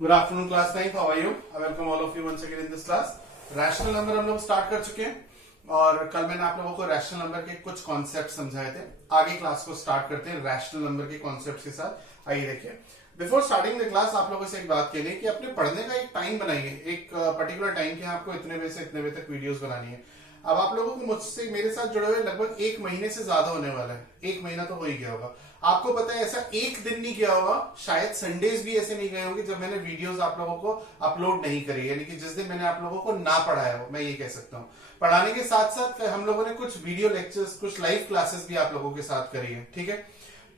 Good afternoon class 9th, how are you? Welcome all of you once again in this class. Rational number हम लोग start कर चुके हैं और कल मैंने आप लोगों को रैशनल नंबर के कुछ कॉन्सेप्ट समझाए थे। आगे क्लास को स्टार्ट करते हैं रैशनल नंबर के कॉन्सेप्ट के साथ। आइए देखिए, बिफोर स्टार्टिंग द क्लास आप लोगों से एक बात कहनी है कि अपने पढ़ने का एक टाइम बनाइए, एक पर्टिकुलर टाइम के आपको इतने बजे से इतने बजे तक वीडियोस बनानी है। अब आप लोगों को मुझसे मेरे साथ जुड़े हुए लगभग एक महीने से ज्यादा होने वाला है। एक महीना तो हो ही गया होगा। आपको पता है ऐसा एक दिन नहीं गया होगा, शायद संडेज भी ऐसे नहीं गए होंगे जब मैंने वीडियोस आप लोगों को अपलोड नहीं करी, यानी कि जिस दिन मैंने आप लोगों को ना पढ़ाया हो, मैं ये कह सकता हूँ। पढ़ाने के साथ साथ हम लोगों ने कुछ वीडियो लेक्चर्स, कुछ लाइव क्लासेस भी आप लोगों के साथ करी है। ठीक है,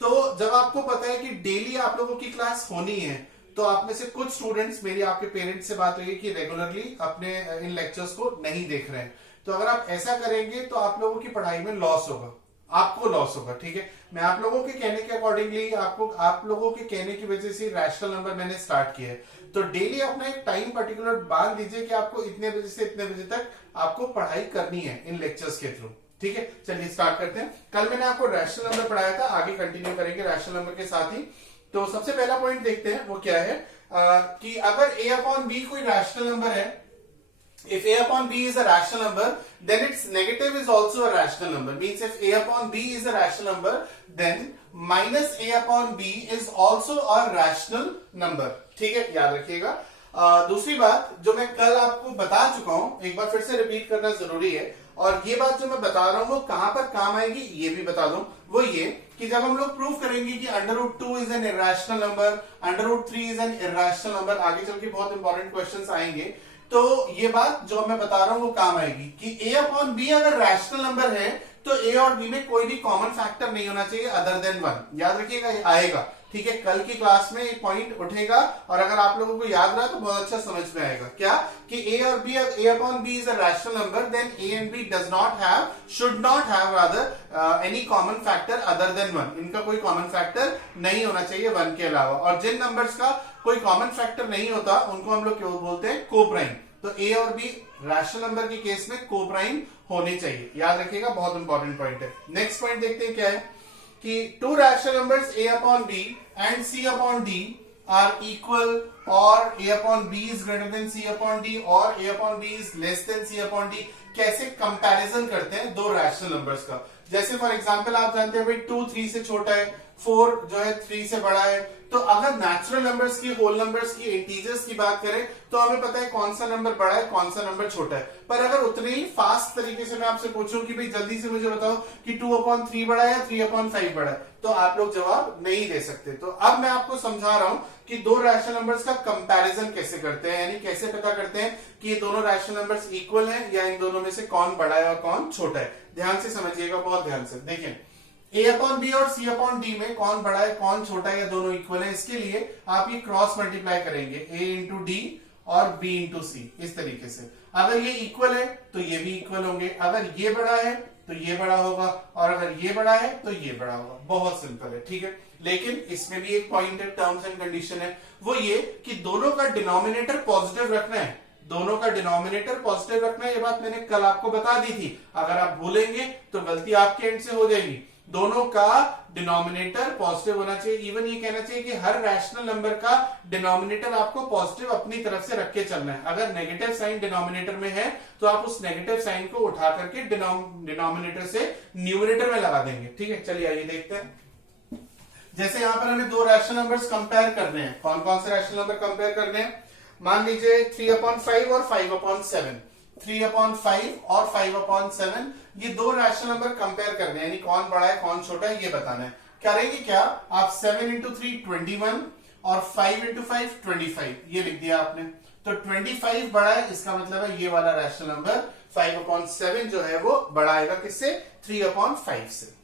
तो जब आपको पता है कि डेली आप लोगों की क्लास होनी है, तो आप में से कुछ स्टूडेंट्स, मेरी आपके पेरेंट्स से बात हुई है कि रेगुलरली अपने इन लेक्चर्स को नहीं देख रहे हैं। तो अगर आप ऐसा करेंगे तो आप लोगों की पढ़ाई में लॉस होगा, आपको लॉस होगा। ठीक है, मैं आप लोगों के कहने के अकॉर्डिंगली, आप लोगों के कहने की वजह से रैशनल नंबर मैंने स्टार्ट किया है। तो डेली अपना एक टाइम पर्टिकुलर बांध दीजिए कि आपको इतने बजे से इतने बजे तक आपको पढ़ाई करनी है इन लेक्चर्स के थ्रू। ठीक है, चलिए स्टार्ट करते हैं। कल मैंने आपको रैशनल नंबर पढ़ाया था, आगे कंटिन्यू करेंगे रैशनल नंबर के साथ ही। तो सबसे पहला पॉइंट देखते हैं, वो क्या है कि अगर a अपॉन b कोई रैशनल नंबर है, if a upon b is a rational number, then its negative is also a rational number. Means if a upon b is a rational number, then minus a upon b is also a rational number. ठीक है, याद रखिएगा। दूसरी बात जो मैं कल आपको बता चुका हूं, एक बार फिर से रिपीट करना जरूरी है। और ये बात जो मैं बता रहा हूं वो कहां पर काम आएगी ये भी बता दूं। वो ये कि जब हम लोग प्रूव करेंगे कि √2 is an irrational number, √3 is an irrational number, आगे चल के बहुत इंपॉर्टेंट क्वेश्चंस आएंगे, तो ये बात जो मैं बता रहा हूं वो काम आएगी कि a अपॉन b अगर रैशनल नंबर है तो a और b में कोई भी कॉमन फैक्टर नहीं होना चाहिए अदर देन 1। याद रखिएगा, ये आएगा। ठीक है, कल की क्लास में एक पॉइंट उठेगा और अगर आप लोगों को याद रहा तो बहुत अच्छा समझ में आएगा। क्या कि a और b, a upon b is a rational number, then a and b does not have, should not have rather any common factor other than 1। इनका कोई कॉमन फैक्टर नहीं होना चाहिए 1 के अलावा। और जिन नंबर्स का कोई कॉमन फैक्टर नहीं होता उनको हम लोग क्यों बोलते हैं? को-प्राइम। तो a और b रैशनल नंबर के केस में को-प्राइम होने चाहिए। याद रखिएगा, बहुत इंपॉर्टेंट पॉइंट है। नेक्स्ट पॉइंट देखते हैं क्या है कि two rational numbers a upon b and c upon d are equal और a upon b is greater than c upon d और a upon b is less than c upon d। कैसे comparison करते हैं दो rational numbers का? जैसे for example आप जानते हैं भाई 2 3 से छोटा है, 4 जो है 3 से बड़ा है। तो अगर नेचुरल नंबर्स की, होल नंबर्स की, इंटीजर्स की बात करें तो हमें पता है कौन सा नंबर बड़ा है, कौन सा नंबर छोटा है। पर अगर उतने ही फास्ट तरीके से मैं आपसे पूछूं कि भाई जल्दी से मुझे बताओ कि 2/3 बड़ा है या 3/5 बड़ा है, तो आप लोग जवाब नहीं दे सकते। तो अब मैं आपको समझा रहा हूं कि दो रैशनल नंबर्स का कंपैरिजन कैसे करते हैं, यानी कैसे पता करते हैं कि ये दोनों रैशनल नंबर्स इक्वल हैं या इन दोनों में से कौन बड़ा है और कौन छोटा है। ध्यान से समझिएगा, बहुत ध्यान से देखिए। a अपॉन b और c अपॉन d में कौन बड़ा है कौन छोटा है या दोनों इक्वल है, इसके लिए आप ये क्रॉस मल्टीप्लाई करेंगे, a इंटू डी और b इंटू सी, इस तरीके से। अगर ये इक्वल है तो ये भी इक्वल होंगे, अगर ये बड़ा है तो ये बड़ा होगा और अगर ये बड़ा है तो ये बड़ा होगा। बहुत सिंपल है। ठीक है, लेकिन इसमें भी एक पॉइंट है, टर्म्स एंड कंडीशन है। वो ये कि दोनों का डिनोमिनेटर पॉजिटिव रखना है, दोनों का डिनोमिनेटर पॉजिटिव रखना है। ये बात मैंने कल आपको बता दी थी, अगर आप भूलेंगे तो गलती आपके एंड से हो जाएगी। दोनों का डिनोमिनेटर पॉजिटिव होना चाहिए। इवन ये कहना चाहिए कि हर रैशनल नंबर का डिनोमिनेटर आपको पॉजिटिव अपनी तरफ से रख के चलना है। अगर नेगेटिव साइन डिनोमिनेटर में है तो आप उस नेगेटिव साइन को उठा करके डिनोमिनेटर से न्यूमरेटर में लगा देंगे। ठीक है, चलिए आइए देखते हैं। जैसे यहां पर हमें दो रैशनल नंबर्स कंपेयर करने हैं। कौन कौन से रैशनल नंबर कंपेयर करने हैं? मान लीजिए 3/5 और 5/7, 3/5 और 5/7, ये दो रैशनल नंबर कंपेयर करने हैं, यानी कौन बड़ा है कौन छोटा है ये बताना है। करेंगे क्या? आप 7 इंटू 3 21 और 5 इंटू 5 25, ये लिख दिया आपने। तो 25 बड़ा है, इसका मतलब है ये वाला रैशनल नंबर 5/7 जो है वो बड़ा आएगा किससे? 3/5 से।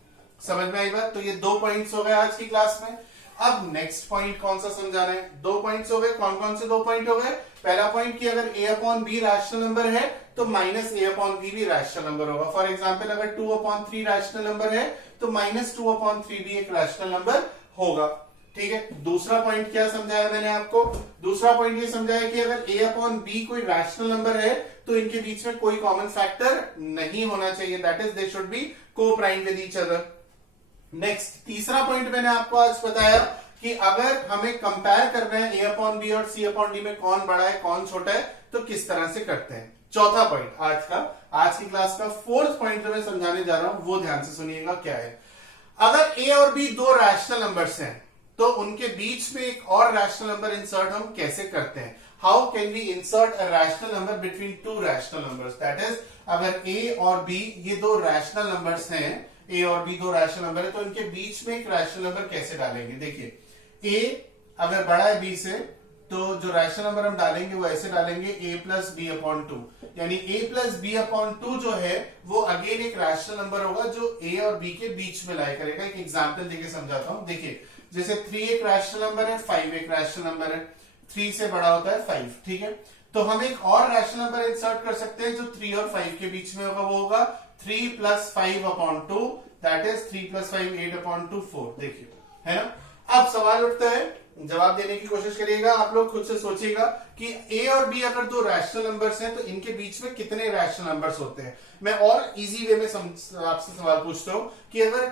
समझ में आई बात? तो ये 2 पॉइंट्स हो गए आज की क्लास में। अब नेक्स्ट पॉइंट कौन सा समझाना है? 2 पॉइंट्स हो गए। कौन कौन से 2 पॉइंट हो गए? पहला पॉइंट कि अगर a upon b rational number है तो माइनस a अपॉन b भी रैशनल नंबर होगा। फॉर एग्जांपल अगर 2/3 रैशनल नंबर है तो माइनस 2/3 भी एक रैशनल नंबर होगा। ठीक है, दूसरा पॉइंट क्या समझाया मैंने आपको? दूसरा पॉइंट ये समझाया कि अगर a अपॉन b कोई रैशनल नंबर है तो इनके बीच में कोई कॉमन फैक्टर नहीं होना चाहिए, that is they should be co-prime with each other. Next तीसरा पॉइंट मैंने आपको आज बताया कि अगर हमें कंपेयर करना है ए अपॉन बी और सी अपॉन डी में कौन बड़ा है कौन छोटा है तो किस तरह से करते हैं। चौथा पॉइंट आज की क्लास का फोर्थ पॉइंट जो मैं समझाने जा रहा हूं वो ध्यान से सुनिएगा क्या है। अगर ए और बी दो रैशनल नंबर्स हैं तो उनके बीच में एक और रैशनल नंबर इंसर्ट हम कैसे करते हैं। How can we insert a rational number between two rational numbers, that is अगर ए और बी ये दो रैशनल नंबर्स हैं, ए और बी दो रैशनल नंबर है तो इनके बीच में एक रैशनल नंबर कैसे डालेंगे। देखिए ए अगर बड़ा है बी से तो जो रैशनल नंबर हम डालेंगे वो ऐसे डालेंगे a plus B upon two, यानी a plus B upon two जो है वो अगेन एक रैशनल नंबर होगा जो a और b के बीच में लाई करेगा। एक एग्जांपल देके समझाता हूं। देखिए जैसे 3 एक रैशनल नंबर है, 5 एक रैशनल नंबर है, 3 से बड़ा होता है 5, ठीक है। तो हम एक और रैशनल नंबर इंसर्ट कर सकते हैं जो 3 और 5 के बीच में होगा, वो होगा 3 plus 5 upon two, that is 3 plus 5 8 upon two 4। देखिए है ना। अब सवाल उठता है, जवाब देने की कोशिश करिएगा, आप लोग खुद से सोचिएगा कि ए और बी अगर दो रैशनल नंबर्स हैं तो इनके बीच में कितने रैशनल नंबर्स होते हैं। मैं और इजी वे में आपसे सवाल पूछता हूं कि अगर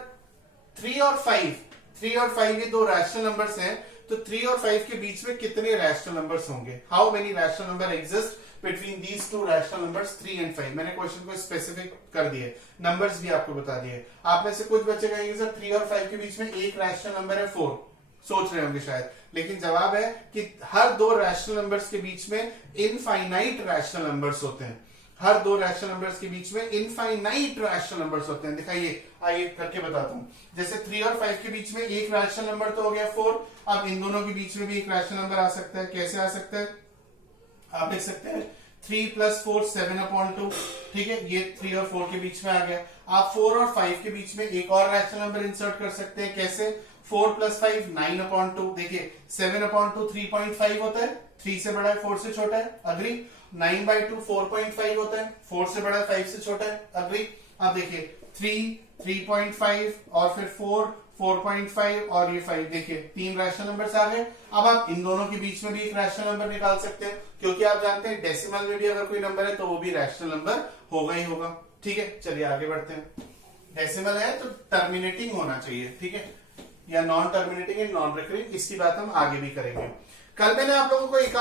3 और 5 ये दो रैशनल नंबर्स हैं तो 3 और 5 के बीच में कितने रैशनल नंबर्स होंगे। How many rational number exist between these two rational numbers 3 and 5। मैंने क्वेश्चन को स्पेसिफिक कर दिए, नंबर्स भी आपको बता दिए। आप में से कुछ बच्चे कहेंगे सर 3 और 5 के बीच में एक रैशनल नंबर है 4, सोच रहे होंगे शायद, लेकिन जवाब है कि हर दो रैशनल नंबर्स के बीच में इनफाइनाइट रैशनल नंबर्स होते हैं। हर दो रैशनल नंबर्स के बीच में इनफाइनाइट रैशनल नंबर्स होते हैं। दिखाइए, आइए करके बताता हूं। जैसे 3 और 5 के बीच में एक रैशनल नंबर तो हो गया 4, अब इन दोनों के बीच में भी एक रैशनल नंबर आ सकता है। कैसे आ सकता है, आप देख सकते हैं 3 प्लस 4 7 अपॉन 2, ठीक है, ये 3 और 4 के बीच में आ गया। आप 4 और 5 के बीच में एक और रैशनल नंबर इंसर्ट कर सकते हैं। कैसे, 4 प्लस 5 9 अपॉन 2। देखिए 7 अपॉन 2 3.5 होता है, 3 से बड़ा है 4 से छोटा है, अग्री। 9 बाई 2 4.5 होता है, 4 से बड़ा है 5 से छोटा है, अग्री। अब देखिए 3 3.5 और फिर 4 4.5 और ये 5, देखिए 3 रैशनल नंबर्स आ गए। अब आप इन दोनों के बीच में भी एक रैशनल नंबर निकाल सकते हैं, क्योंकि आप जानते हैं डेसिमल में भी अगर कोई नंबर है तो वो भी रैशनल नंबर होगा ही होगा। ठीक है, चलिए आगे बढ़ते हैं। डेसिमल है तो टर्मिनेटिंग होना चाहिए, ठीक है, या non terminating and non recurring, इसकी बात हम आगे भी करेंगे। कल मैंने आप लोगों को एक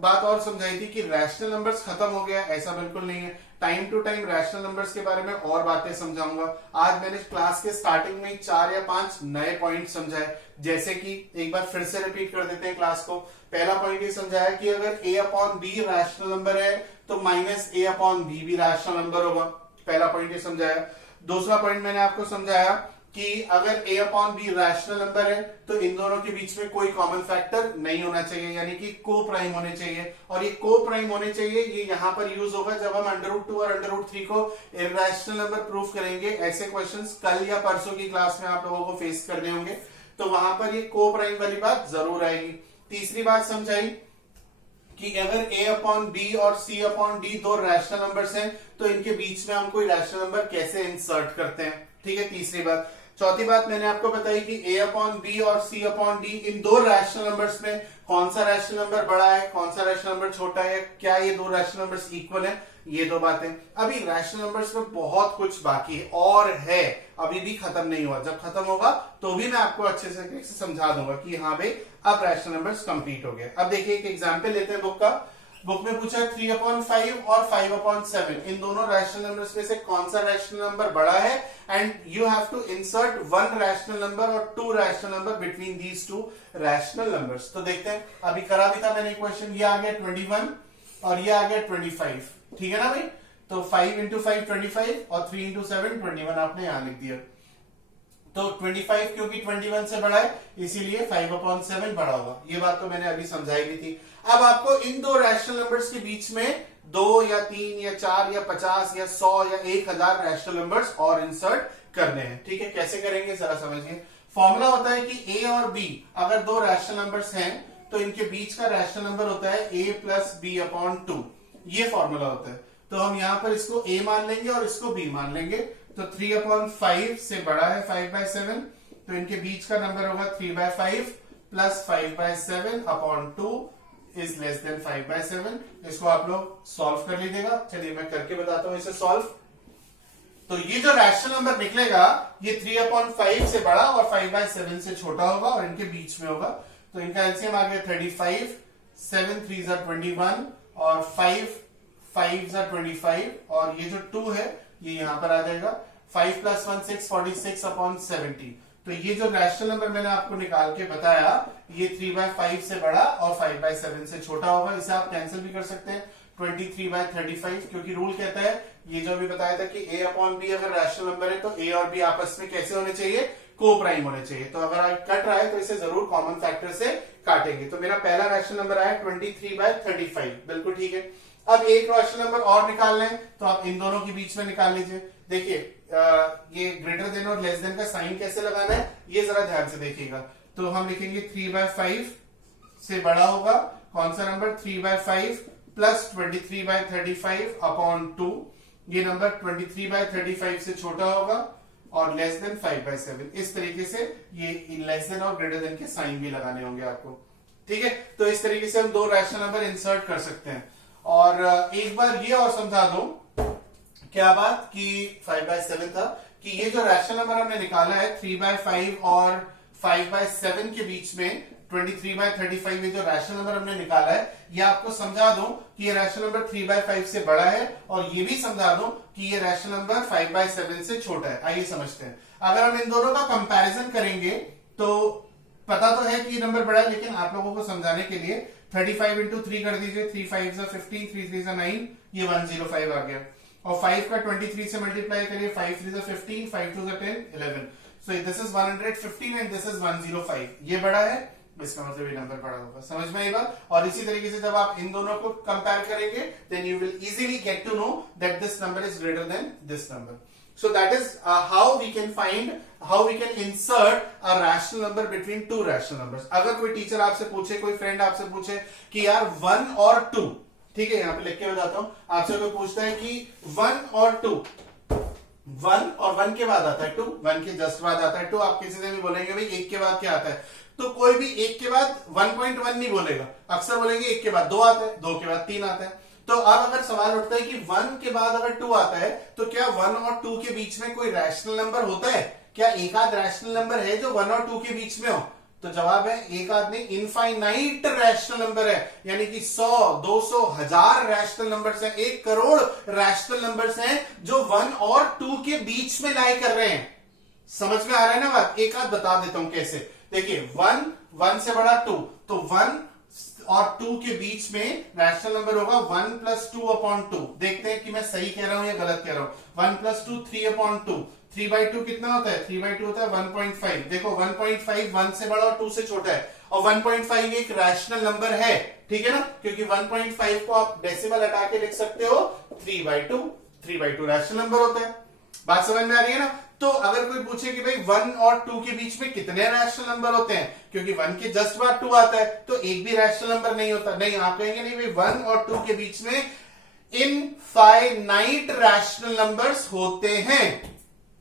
बात और समझाई थी कि रैशनल नंबर्स खत्म हो गया, ऐसा बिल्कुल नहीं है। Time to time rational numbers के बारे में और बातें समझाऊंगा। आज मैंने क्लास के स्टार्टिंग में 4 या 5 नए पॉइंट समझाए, जैसे कि एक बार फिर से रिपीट कर देते हैं क्लास को। पहला पॉइंट ये समझाया कि अगर a upon B rational number है तो माइनस a अपॉन बी भी रैशनल नंबर होगा। पहला पॉइंट ये समझाया। दूसरा पॉइंट मैंने आपको समझाया कि अगर a upon B rational number है तो इन दोनों के बीच में कोई कॉमन फैक्टर नहीं होना चाहिए, यानी कि को प्राइम होने चाहिए। और ये को प्राइम होने चाहिए, ये यहां पर यूज होगा जब हम √2 और √3 को इरैशनल नंबर प्रूफ करेंगे। ऐसे क्वेश्चंस कल या परसों की क्लास में आप लोगों को फेस करने होंगे, तो वहां पर ये को प्राइम वाली बात जरूर आएगी। तीसरी बात समझाई कि अगर a अपॉन बी और c अपॉन डी दो रैशनल नंबर्स हैं तो इनके बीच में हम कोई रैशनल नंबर कैसे इंसर्ट करते हैं, ठीक है, तीसरी बात। चौथी बात मैंने आपको बताई कि a अपॉन बी और c अपॉन डी इन दो रैशनल नंबर्स में कौन सा रैशनल नंबर बड़ा है, कौन सा रैशनल नंबर छोटा है, क्या ये दो रैशनल नंबर्स इक्वल है, ये दो बातें। अभी रैशनल नंबर्स में बहुत कुछ बाकी है और है, अभी भी खत्म नहीं हुआ। जब खत्म होगा तो भी मैं आपको अच्छे से समझा दूंगा कि हाँ भाई अब रैशनल नंबर्स कंप्लीट हो गए। अब देखिए एक एग्जाम्पल लेते हैं बुक का। बुक में पूछा 3 अपॉन 5 और 5 अपॉन 7, इन दोनों रैशनल नंबर्स में से कौन सा रैशनल नंबर बड़ा है, and you have to insert 1 rational number और 2 rational number between these 2 rational numbers. तो देखते हैं, अभी करा भी था मैंने क्वेश्चन, ये आ गया 21 और ये आ गया 25, ठीक है ना भाई। तो 5 इंटू 5 25 और 3 इंटू 7 21 आपने यहां लिख दिया। तो 25 क्योंकि 21 से बड़ा है इसीलिए 5 अपॉन 7 बड़ा होगा। ये बात तो मैंने अभी समझाई भी थी। अब आपको इन दो रैशनल नंबर्स के बीच में 2 या 3 या 4 या 50 या 100 या 1000 रैशनल नंबर्स और इंसर्ट करने हैं, ठीक है। कैसे करेंगे जरा समझिए। फॉर्मूला होता है कि a और b अगर दो रैशनल नंबर्स हैं तो इनके बीच का रैशनल नंबर होता है a प्लस बी अपॉन 2, ये फॉर्मूला होता है। तो हम यहां पर इसको a मान लेंगे और इसको b मान लेंगे। तो 3 अपॉन 5 से बड़ा है 5/7, तो इनके बीच का नंबर होगा 3/5 plus 5/7 upon 2 is less then 5/7। इसको आप लोग सॉल्व कर लीजिएगा। चलिए मैं करके बताता हूं इसे सॉल्व। तो ये जो रैशनल नंबर निकलेगा ये 3/5 से बड़ा और 5/7 से छोटा होगा और इनके बीच में होगा। तो इनका एलसीएम आ गया 35, 7 3 21 और 5 5 25 और ये जो 2 है ये यहां पर आ जाएगा। 5 + 1 6 46/70। तो ये जो रैशनल नंबर मैंने आपको निकाल के बताया ये 3/5 से बड़ा और 5/7 से छोटा होगा। इसे आप कैंसिल भी कर सकते हैं 23/35, क्योंकि रूल कहता है ये जो भी बताया था कि a/b अगर रैशनल नंबर है तो a और b आपस में कैसे होने चाहिए, को प्राइम होने चाहिए। तो अगर आप कट रहा है तो इसे जरूर कॉमन फैक्टर से काटेंगे। तो मेरा पहला रैशनल नंबर आया 23/35, बिल्कुल ठीक है। अब एक रैशनल नंबर और निकालना है तो आप इन दोनों के बीच में निकाल लीजिए। देखिए ये ग्रेटर देन और लेस देन का साइन कैसे लगाना है ये जरा ध्यान से देखिएगा। तो हम लिखेंगे 3/5 से बड़ा होगा कौन सा नंबर, 3/5 प्लस 23/35/2। ये नंबर 23/35 से छोटा होगा और लेस देन 5/7। इस तरीके से ये लेस देन और ग्रेटर देन के साइन भी लगाने होंगे आपको, ठीक है। तो इस तरीके से हम दो रैशनल नंबर इंसर्ट कर सकते हैं। और एक बार ये और समझा दो क्या बात कि 5/7 था कि ये जो रैशनल नंबर हमने निकाला है 3/5 और 5/7 के बीच में 23/35 ये जो रैशनल नंबर हमने निकाला है ये आपको समझा दूं कि ये रैशनल नंबर 3/5 से बड़ा है और ये भी समझा दूं कि ये रैशनल नंबर 5/7 से छोटा है। आइए समझते हैं। अगर हम इन दोनों का कंपैरिजन करेंगे तो पता तो है कि ये नंबर बड़ा है, लेकिन आप लोगों को समझाने के लिए 35 × 3 कर दीजिए। 3 5 15, 3 3 9, ये 105 आ गया। और 5 का 23 से मल्टीप्लाई करिए, 5 3 15, 5 2 10 11। So this is 115 and this is 105। ये बड़ा है, इसका मतलब ये नंबर बड़ा होगा। समझ में आएगा। और इसी तरीके से जब आप इन दोनों को कंपेयर करेंगे then you will easily get to know that this number is greater than this number. So that is how we can insert a rational number between two rational numbers. अगर कोई टीचर आपसे पूछे, कोई friend आपसे पूछे कि यार 1 और 2, ठीक है, यहाँ पे लिख के बताता हूं। आपसे कोई पूछता है कि 1 और 2, 1 और 1 के बाद आता है 2, 1 के जस्ट बाद आता है 2। आप किसी से भी बोलेंगे भाई 1 के बाद क्या आता है, तो कोई भी 1 के बाद 1.1 नहीं बोलेगा, अक्सर बोलेंगे 1 के बाद 2 आता है, 2 के बाद 3 आता है। तो अब अगर सवाल उठता है कि 1 के बाद अगर 2 आता है तो क्या 1 और 2 के बीच में कोई रैशनल नंबर होता है? क्या एक आध रैशनल नंबर है जो 1 और 2 के बीच में हो? तो जवाब है एक आध नहीं, इनफाइनाइट रैशनल नंबर है। यानी कि 100, 200, 1000 रैशनल नंबर्स हैं, 1 करोड़ रैशनल नंबर्स हैं जो 1 और 2 के बीच में लाई कर रहे हैं। समझ में आ रहा है ना बात? एक आध बता देता हूं कैसे। देखिए 1 से बड़ा 2, तो 1 और 2 के बीच में रैशनल नंबर होगा 1 + 2/2। देखते हैं कि मैं सही कह रहा हूं या गलत कह रहा हूं। 1 + 2 3/2। 3/2 कितना होता है? 3/2 होता है 1.5। देखो 1.5 1 से बड़ा और 2 से छोटा है और 1.5 एक रैशनल नंबर है, ठीक है ना, क्योंकि 1.5 को आप डेसिमल हटा के लिख सकते हो 3/2। 3/2 रैशनल नंबर होता है। बात समझ में आ रही है ना। तो अगर कोई पूछे कि भाई 1 और 2 के बीच में कितने रैशनल नंबर होते हैं, क्योंकि 1 के जस्ट बाद 2 आता है तो एक भी रैशनल नंबर नहीं होता। नहीं, आप कहेंगे नहीं भाई 1 और 2 के बीच में इनफाइनाइट रैशनल नंबर्स होते हैं।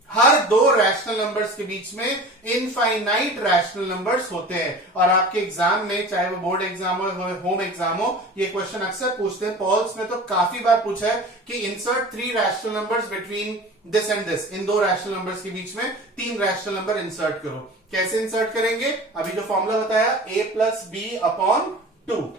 हर दो रैशनल नंबर्स के बीच में इनफाइनाइट रैशनल नंबर्स होते हैं। और आपके एग्जाम में, चाहे वो बोर्ड एग्जाम हो, होम एग्जाम हो, ये क्वेश्चन अक्सर पूछते हैं। पॉल्स में तो काफी बार पूछा है कि insert 3 rational numbers between this and this. इन दो रैशनल नंबर्स के बीच में 3 रैशनल नंबर इंसर्ट करो। कैसे इंसर्ट करेंगे? अभी जो फॉर्मूला बताया a + b/2,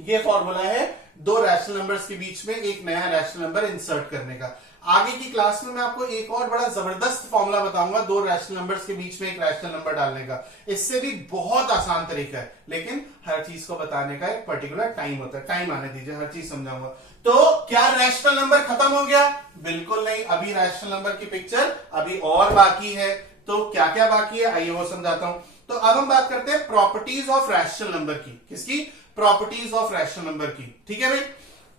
ये फॉर्मूला है दो रैशनल नंबर्स के बीच में एक नया रैशनल नंबर इंसर्ट करने का। आगे की क्लास में मैं आपको एक और बड़ा जबरदस्त फॉर्मूला बताऊंगा दो रैशनल नंबर्स के बीच में एक रैशनल नंबर डालने का। इससे भी बहुत आसान तरीका है, लेकिन हर चीज को बताने का एक पर्टिकुलर टाइम होता है। टाइम आने दीजिए, हर चीज समझाऊंगा। तो क्या रैशनल नंबर खत्म हो गया? बिल्कुल नहीं, अभी रैशनल नंबर की पिक्चर अभी और बाकी है। तो क्या क्या बाकी है आइए वो समझाता हूं। तो अब हम बात करते हैं प्रॉपर्टीज ऑफ रैशनल नंबर की। किसकी? प्रॉपर्टीज ऑफ रैशनल नंबर की। ठीक है भाई,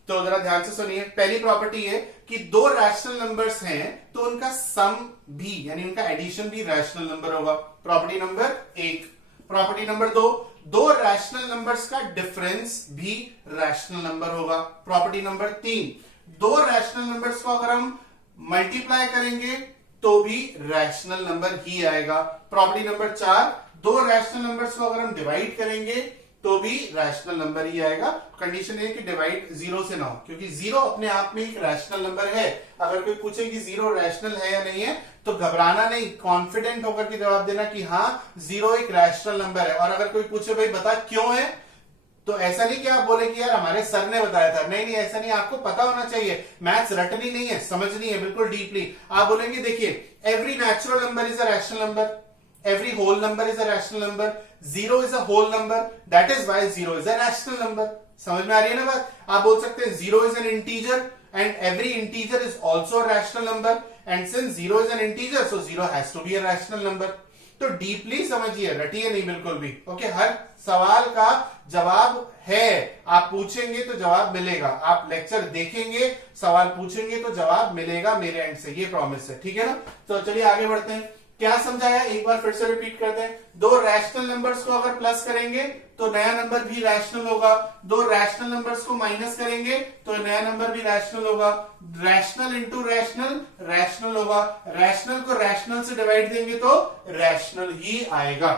तो जरा ध्यान से सुनिए। पहली प्रॉपर्टी है कि दो रैशनल नंबर्स हैं तो उनका सम भी यानी उनका एडिशन भी रैशनल नंबर होगा। Property number 1। प्रॉपर्टी नंबर 2, दो रैशनल नंबर्स का डिफरेंस भी रैशनल नंबर होगा। प्रॉपर्टी नंबर 3, दो रैशनल नंबर्स को अगर हम मल्टीप्लाई करेंगे तो भी रैशनल नंबर ही आएगा। प्रॉपर्टी नंबर 4, दो रैशनल नंबर्स को अगर हम डिवाइड करेंगे तो भी रैशनल नंबर ही आएगा। कंडीशन है कि डिवाइड जीरो से ना हो, क्योंकि जीरो अपने आप में एक रैशनल नंबर है। अगर कोई पूछे कि जीरो रैशनल है या नहीं है, तो घबराना नहीं, कॉन्फिडेंट होकर के जवाब देना कि हाँ जीरो एक रैशनल नंबर है। और अगर कोई पूछे भाई बता क्यों है, तो ऐसा नहीं कि आप बोले कि यार हमारे सर ने बताया था, नहीं नहीं ऐसा नहीं, आपको पता होना चाहिए। मैथ्स रटनी नहीं है, समझनी है बिल्कुल डीपली। आप बोलेंगे देखिए every natural number is a rational number, every whole number is a rational number, zero is a whole number, that is why zero is a rational number। समझ में आ रही है ना बात? आप बोल सकते हैं zero is an integer and every integer is also a rational number, and since zero is an integer so zero has to be a rational number। तो डीपली समझिए, रटिए नहीं बिल्कुल भी। ओके, हर सवाल का जवाब है, आप पूछेंगे तो जवाब मिलेगा, आप लेक्चर देखेंगे सवाल पूछेंगे तो जवाब मिलेगा मेरे एंड से, ये प्रॉमिस है, ठीक है ना। तो चलिए आगे बढ़ते हैं। क्या समझाया एक बार फिर से रिपीट करते हैं। दो रैशनल नंबर्स को अगर प्लस करेंगे तो नया नंबर भी रैशनल होगा, दो रैशनल नंबर्स को माइनस करेंगे तो नया नंबर भी रैशनल होगा, रैशनल इंटू रैशनल रैशनल होगा, रैशनल को रैशनल से डिवाइड देंगे तो रैशनल ही आएगा।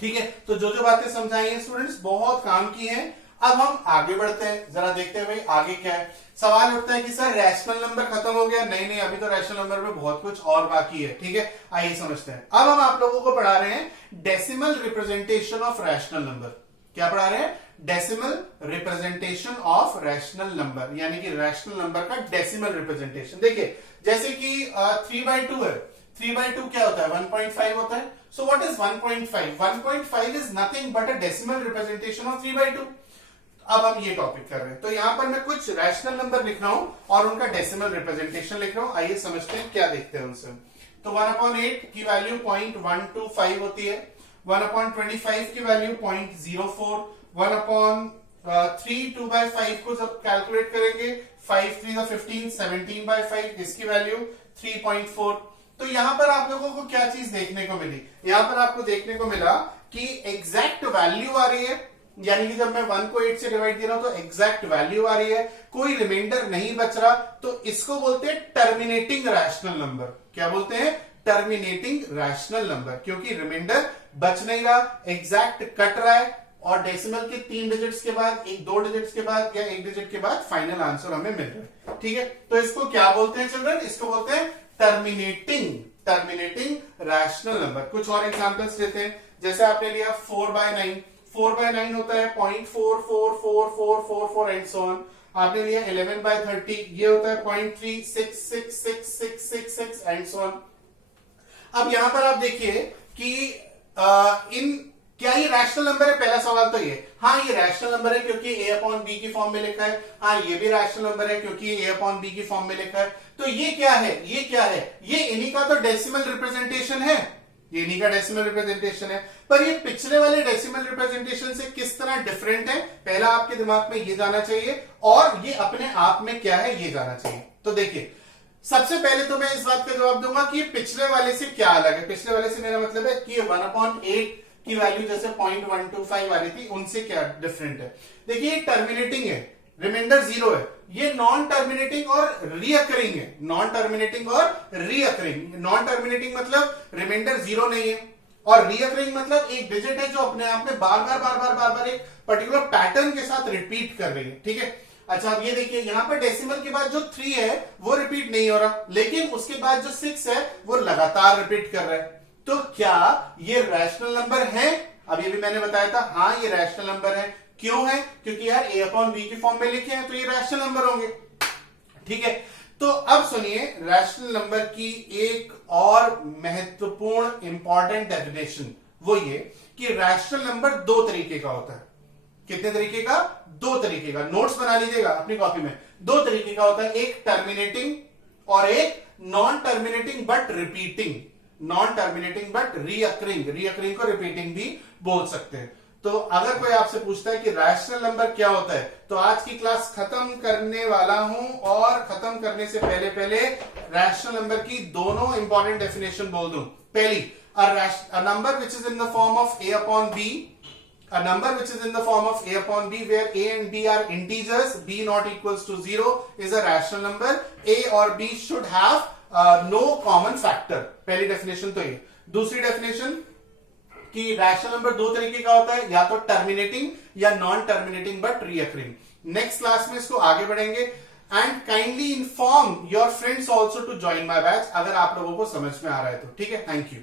ठीक है, तो जो जो बातें समझाई हैं स्टूडेंट्स बहुत काम की हैं। अब हम आगे बढ़ते हैं, जरा देखते हैं भाई आगे क्या है। सवाल उठता है कि सर रैशनल नंबर खत्म हो गया, नहीं नहीं अभी तो रैशनल नंबर में बहुत कुछ और बाकी है। ठीक है, आइए समझते हैं। अब हम आप लोगों को पढ़ा रहे हैं decimal representation of rational number. क्या पढ़ा रहे हैं? Decimal representation of rational number, यानी कि रैशनल नंबर का डेसिमल रिप्रेजेंटेशन। देखिए जैसे कि 3/2 है, 3/2 क्या होता है? 1.5 होता है। So what is 1.5? 1.5 is nothing but a decimal representation of 3/2। अब हम ये टॉपिक कर रहे हैं, तो यहां पर मैं कुछ रैशनल नंबर लिख रहा हूं और उनका डेसिमल रिप्रेजेंटेशन लिख रहा हूं। आइए समझते हैं, क्या देखते हैं उनसे। तो 1/8 की वैल्यू 0.125 होती है, 1/25 की वैल्यू 0.04, 1/3 2/5 को जब कैलकुलेट करेंगे 5 3 15 17/5, इसकी वैल्यू 3.4। तो यहां पर आप लोगों को क्या चीज देखने को मिली? यहां पर आपको देखने को मिला कि एग्जैक्ट वैल्यू आ रही है, यानी कि जब मैं 1 को 8 से डिवाइड दे रहा हूं तो एग्जैक्ट वैल्यू आ रही है, कोई रिमाइंडर नहीं बच रहा, तो इसको बोलते हैं टर्मिनेटिंग रैशनल नंबर। क्या बोलते हैं? टर्मिनेटिंग रैशनल नंबर, क्योंकि रिमाइंडर बच नहीं रहा, एग्जैक्ट कट रहा है और डेसिमल के 3 डिजिट्स के बाद, 2 डिजिट्स के बाद या 1 डिजिट के बाद फाइनल आंसर हमें मिल रहा है। ठीक है, तो इसको क्या बोलते हैं चिल्ड्रन? इसको बोलते हैं टर्मिनेटिंग रैशनल नंबर। कुछ और एग्जांपल्स लेते हैं, जैसे आपने लिया 4/9, 4/9 होता है 0.444444 एंड सो ऑन। आपने लिया 11/30, ये होता है 0.36666666 एंड सो ऑन। अब यहां पर आप देखिए कि क्या ये रैशनल नंबर है? पहला सवाल तो ये, हाँ ये रैशनल नंबर है क्योंकि a/b की फॉर्म में लिखा है। हाँ ये भी रैशनल नंबर है क्योंकि a/b की फॉर्म में लिखा है। तो ये क्या है? ये क्या है? ये इन्हीं का तो डेसिमल रिप्रेजेंटेशन है, ये इन्हीं का डेसिमल रिप्रेजेंटेशन है। पर ये पिछले वाले डेसिमल रिप्रेजेंटेशन से किस तरह डिफरेंट है, पहला आपके दिमाग में ये जाना चाहिए, और ये अपने आप में क्या है ये जाना चाहिए। तो देखिए सबसे पहले तो मैं इस बात का जवाब दूंगा कि पिछले वाले से क्या अलग है। पिछले वाले से मेरा मतलब है कि 1/8 की वैल्यू जैसे 0.125 आ रही थी, उनसे क्या डिफरेंट है। देखिए टर्मिनेटिंग है, रिमाइंडर 0 है, ये नॉन टर्मिनेटिंग और रीअकरिंग है। नॉन टर्मिनेटिंग और रीअकरिंग, नॉन टर्मिनेटिंग मतलब रिमाइंडर 0 नहीं है, और रीअकरिंग मतलब एक डिजिट है जो अपने आप में बार बार एक पर्टिकुलर पैटर्न के साथ रिपीट कर रही है। ठीक है, अच्छा अब ये देखिए यहां पर डेसिमल के बाद जो 3 है वो रिपीट नहीं हो रहा, लेकिन उसके बाद जो 6 है वो लगातार रिपीट कर रहा है। तो क्या ये रैशनल नंबर है? अब ये भी मैंने बताया था, हाँ ये रैशनल नंबर है। क्यों है? क्योंकि यार a/b की फॉर्म में लिखे हैं तो ये रैशनल नंबर होंगे। ठीक है, तो अब सुनिए रैशनल नंबर की एक और महत्वपूर्ण इंपॉर्टेंट डेफिनेशन, वो ये कि रैशनल नंबर 2 तरीके का होता है। कितने तरीके का? 2 तरीके का। नोट्स बना लीजिएगा अपनी कॉपी में। 2 तरीके का होता है, एक टर्मिनेटिंग और एक non terminating but repeating. Non terminating but recurring, recurring को रिपीटिंग भी बोल सकते हैं। तो अगर कोई आपसे पूछता है कि रैशनल नंबर क्या होता है, तो आज की क्लास खत्म करने वाला हूं, और खत्म करने से पहले रैशनल नंबर की दोनों इंपॉर्टेंट डेफिनेशन बोल दूं। पहली, a number which is in the form of a/b, a number which is in the form of a/b where a and b are integers, b not equals to 0 is a rational number. a और b should have no common factor. पहली definition तो ये। दूसरी definition, कि rational number दो तरीके का होता है, या तो टर्मिनेटिंग या non terminating but recurring. Next class में इसको आगे बढ़ेंगे। And kindly inform your friends also to join my batch, अगर आप लोगों को समझ में आ रहा है तो। ठीक है, थैंक यू।